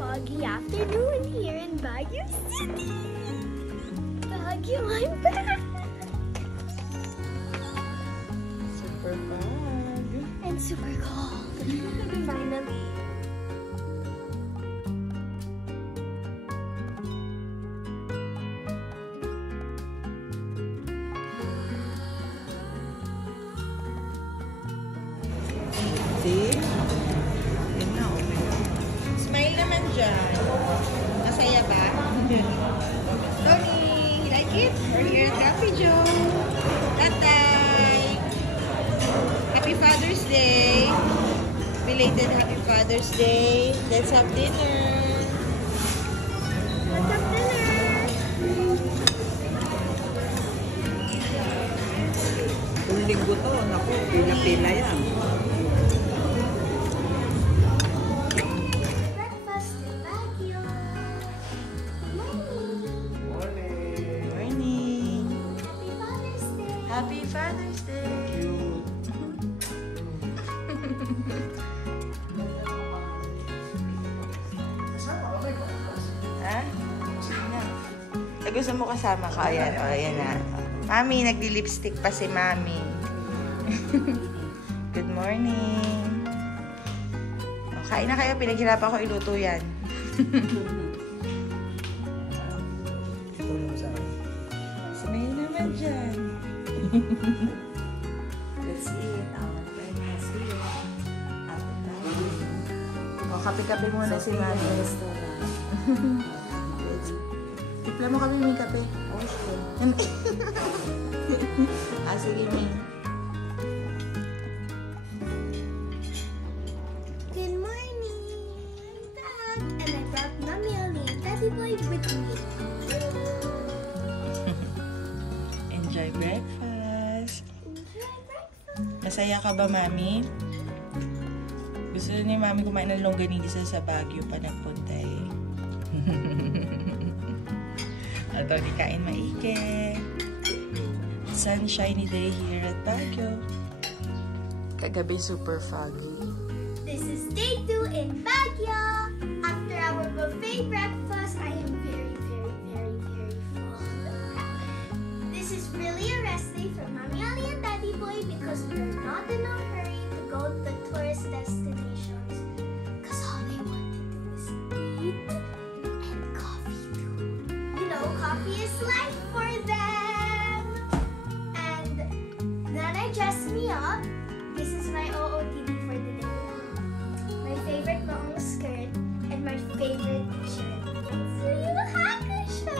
Foggy afternoon here in Baguio City. Baguio, I'm back. Super fun. And super cold. Finally. See? Yun na, okay. Smile naman dyan. Masaya ba? Tony, you like it? We're here at Cafe Joe. Tatay. Happy Father's Day. Belated Happy Father's Day. Let's have dinner. Let's have dinner. Kung linggo to, naku, pila-pila yan. Breakfast in Baguio. Morning. Morning. Happy Father's Day. Happy Father's Day. Ha? Eh, gusto mo kasama ka? Ayan, o, ayan na. Mami, nagdi-lipstick pa si Mami. Good morning. O, kain na kayo. Pinaghirapan ko iluto yan. Smile naman dyan. Let's eat our breakfast here. O, kape-kape muna si Mami. Tipla mo kami may kape. Oh, sure. Sige, May. Good morning. I'm back. And I brought Mommy Ali and Daddy Boy with me. Enjoy breakfast. Enjoy breakfast. Masaya ka ba, Mami? Gusto ni Mami kumain ng longganisa sa Baguio pa nagpunta eh. Ito, di kain maike. Sunshiny day here at Baguio. Kagabi super foggy. This is day 2 in Baguio. After our buffet breakfast, I am very, very, very, very full. This is really a rest day for Mommy Ali and Daddy Boy because we're not in a hurry to go to the tourist destinations. Because all they want to do is eat and coffee too. You know, coffee is life for them. And Nanay dressed me up. This is my OOTD for the day. My favorite long skirt and my favorite t-shirt. It's Yu Hakusho!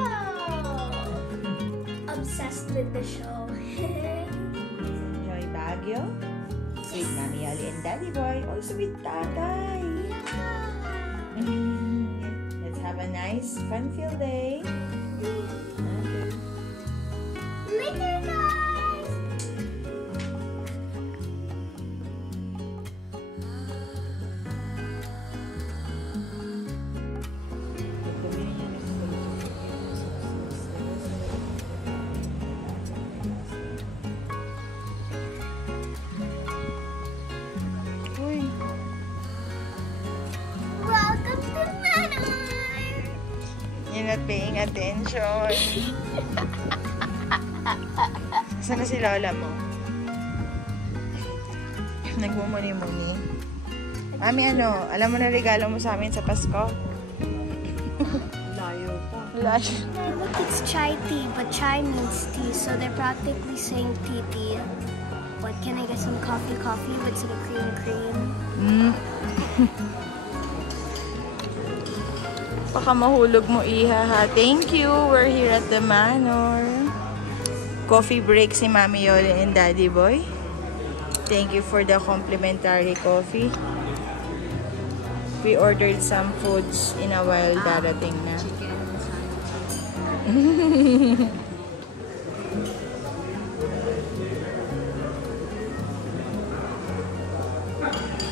Obsessed with the show. Enjoy Baguio with Mami Ali and Daddy Boy. Also with Tatay. Let's have a nice, fun-filled day. Later, guys! Uy, Welcome to Manor! you're not paying attention. Saan na si Lola mo? Nagmumuni-muni. Mami, ano? Alam mo na regalo mo sa amin sa Pasko? Layo pa. Layo. Look, it's chai tea, but chai means tea, so they're practically saying tea tea. What, can I get some coffee with some cream? Baka mahulog mo, Iha, ha? Thank you. We're here at the Manor. Coffee break si Mami Yoli and Daddy Boy. Thank you for the complimentary coffee. We ordered some foods in a while. Darating na.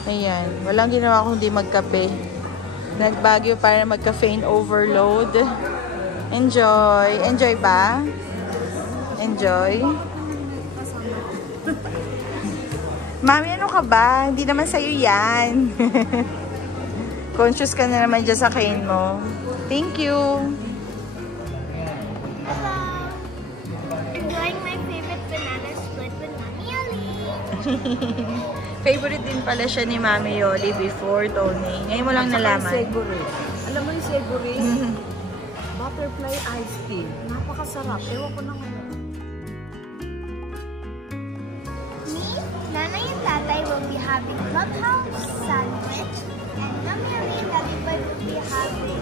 Ayan. Walang ginawa kundi magkape. Nagbagyo para mag-caffeine overload. Enjoy. Enjoy ba? Enjoy. Mami, ano ka ba? Hindi naman sa'yo yan. Conscious ka na naman dyan sa kain mo. Thank you. Enjoying my favorite banana split with Mami Yoli. Favorite din pala siya ni Mami Yoli before, Tony. Ngayon mo lang nalaman. Seguri. Alam mo yung Seguri? Butterfly iced tea. Napakasarap. Ewan ko nang ano. Me, Nanay and Tatay will be having clubhouse sandwich, and Mami Yoli and Daddy Boy will be having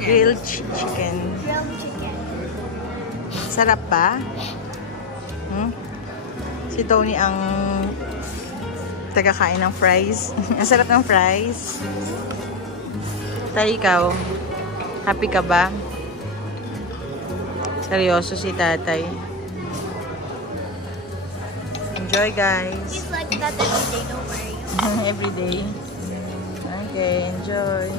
Grilled chicken. grilled chicken. Sarap ba? Si Tony ang tagakain ng fries. Ang sarap ng fries. Tayo ikaw, happy ka ba? Seryoso si tatay. Enjoy, guys. He's like that every day, don't worry. Every day. Okay, enjoy.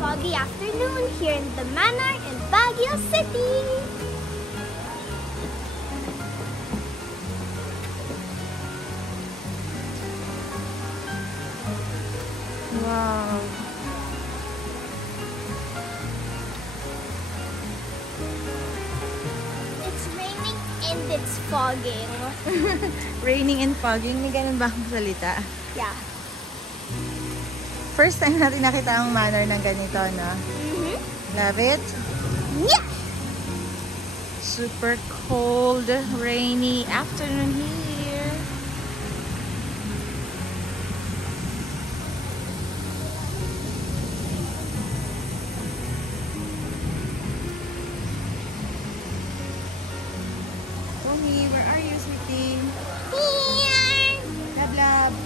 Foggy afternoon here in the Manor in Baguio City. Wow. It's raining and it's fogging. Raining and fogging. May ganun ba akong salita? Yeah. First time natin nakita ang manner ng ganito, no? Love it? Yeah. Super cold, rainy afternoon here. Tommy, where are you, sweetie? Here. Love, love.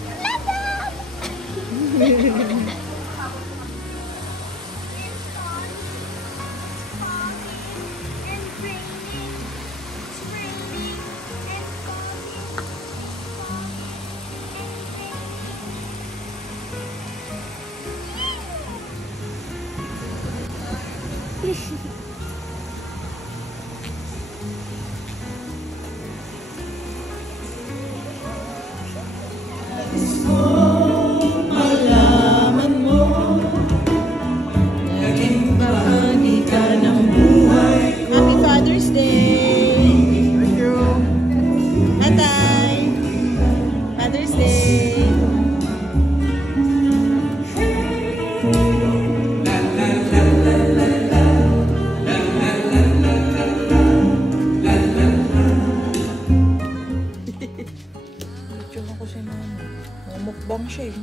Happy Father's Day! Thank you! Tatay! Father's Day! Medyo ako si Mami. Mukbang siya eh.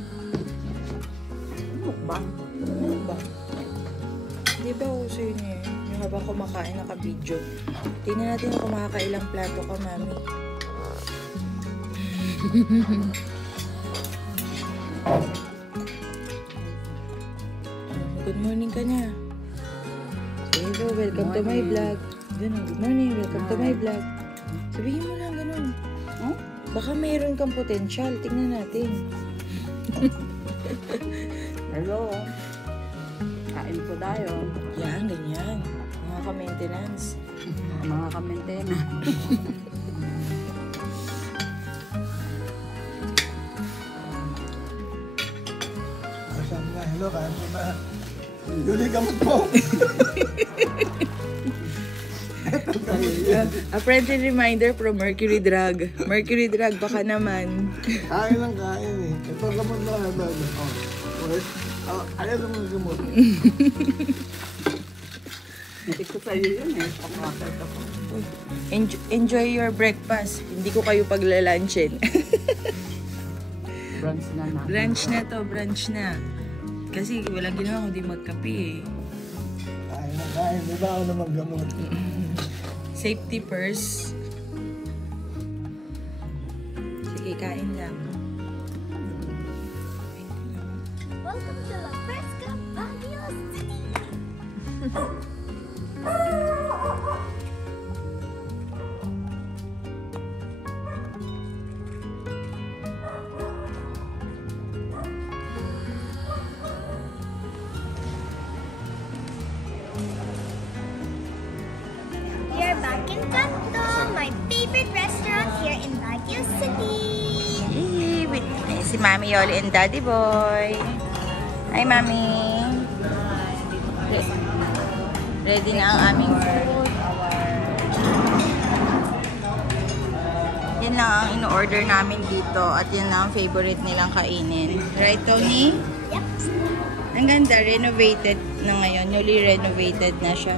Mukbang. Mukbang. Di ba uso yun eh? Yung habang kumakain naka-video. Tingnan natin kung makakailang plato ka, Mami. Good morning ka niya. Hello, welcome to my vlog. Ganun, good morning, welcome to my vlog. Sabihin mo lang ganun. Huh? Baka mayroon kang potential. Tingnan natin. Hello. Kain po tayo. Yan, ganyan. Mga ka-maintenance. Mga kamentena. Hello, kain mo na. Yuli, gamot po. A friendly reminder from Mercury Drug. Mercury Drug, baka naman. Kain lang kain eh. Ito gamot na ano. Ayaw naman ang gamot. Hindi ko sa'yo yun eh. Pakakit ako. Enjoy your breakfast. Hindi ko kayo paglalanchin. Brunch na na. Brunch na to, brunch na. Kasi walang ginawa kundi magkape eh. Trabaho naman gamot. Safety first. Sige, kain lang. Welcome to La Fresca, Baguio City. We are back in Canto, my favorite restaurant here in Baguio City. Yay! With si Mami Yoli and Daddy Boy. Hi, Mami. Ready na ang aming food. Yan lang ang in-order namin dito at yan lang ang favorite nilang kainin. Right, Tony? Yep. Ang ganda, renovated na ngayon. Newly renovated na siya.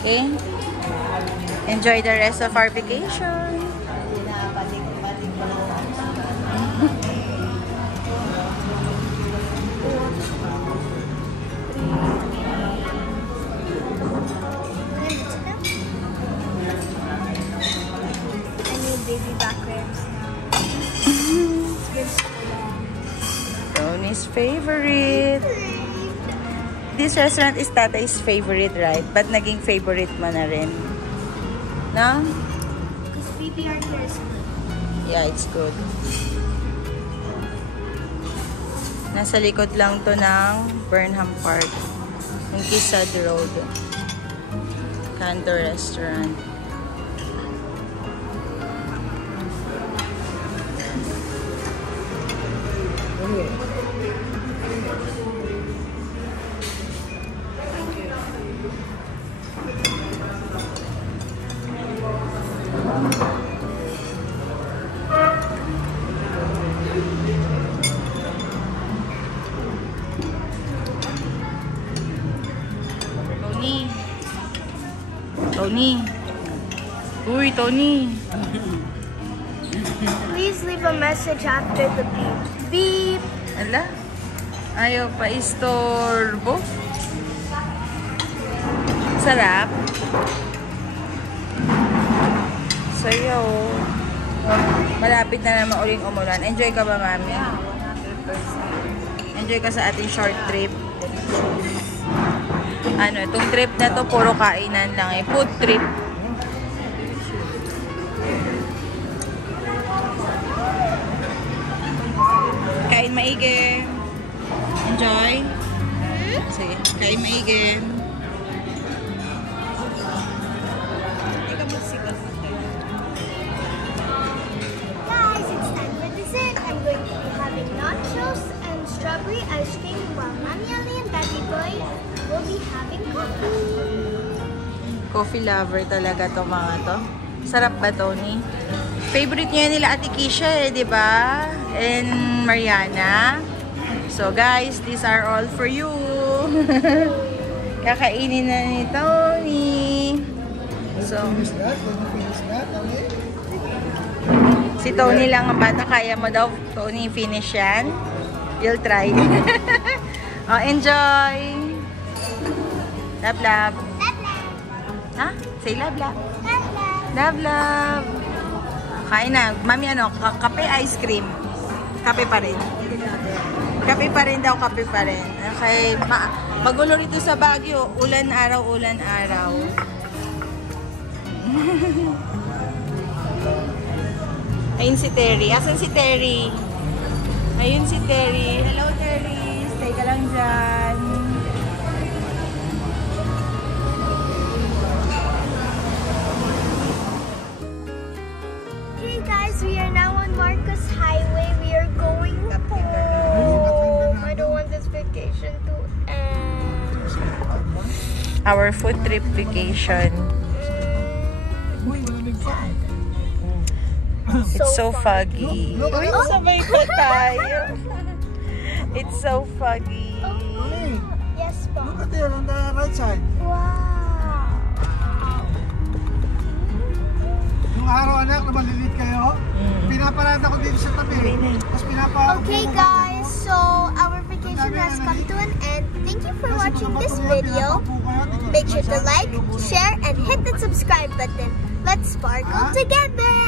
Okay? Enjoy the rest of our vacation. I need baby back ribs Tony's favorite. This restaurant is Tatay's favorite, right? But naging favorite mo na rin. No? because BBR here is good. Yeah, it's good. Nasa likod lang to ng Burnham Park. Yung Quezad Road. Canto Restaurant. Tony. Tony. Uy, Tony. Please leave a message after the beep. Beep. Ala? Ayaw pa istorbo? Sarap. Sayo. Malapit na naman uling umulan. Enjoy ka ba, Mami? 100%. Enjoy ka sa ating short trip. Ano, itong trip na to, puro kainan lang eh. Food trip. Kain maigi. Enjoy. Sige, kain maigi. Guys, it's time for dessert. I'm going to be having nachos and strawberry ice cream while Mommy Ali and Daddy Boy will be having coffee. Coffee lover talaga to mga to. Sarap ba, Tony? Favorite niya nila Ate Kisha eh, di ba? And Mariana. So guys, these are all for you. Kakainin na ni Tony. So, Finish that? Can you finish that? Okay? si Tony lang ang bata. Kaya mo daw, Tony, finish yan. You'll try. Oh, enjoy. Love, love. Ha? Say love, love. Love, love. Kain na. Mami, ano? Kape, ice cream. Kape pa rin. Kape pa rin daw, kape pa rin. Okay. Magulo rito sa Baguio. Ulan araw, ulan araw. Ayun si Terry. Asan si Terry? Ayun si Terry. Hello, Terry. Stay ka lang dyan. Hey guys, we are now on Marcos Highway. We are going home. I don't want this vacation to end. Our food trip vacation. It's so foggy. Uy, sabay pa tayo. It's so foggy. Yes, Look Bob. at there on the right side. Wow. Yung araw anak na malilit kayo, pinaparada ko dito sa tabi. Tapos Okay guys, so our vacation has come to an end. Thank you for watching this video. Make sure to like, share, and hit the subscribe button. Let's sparkle together!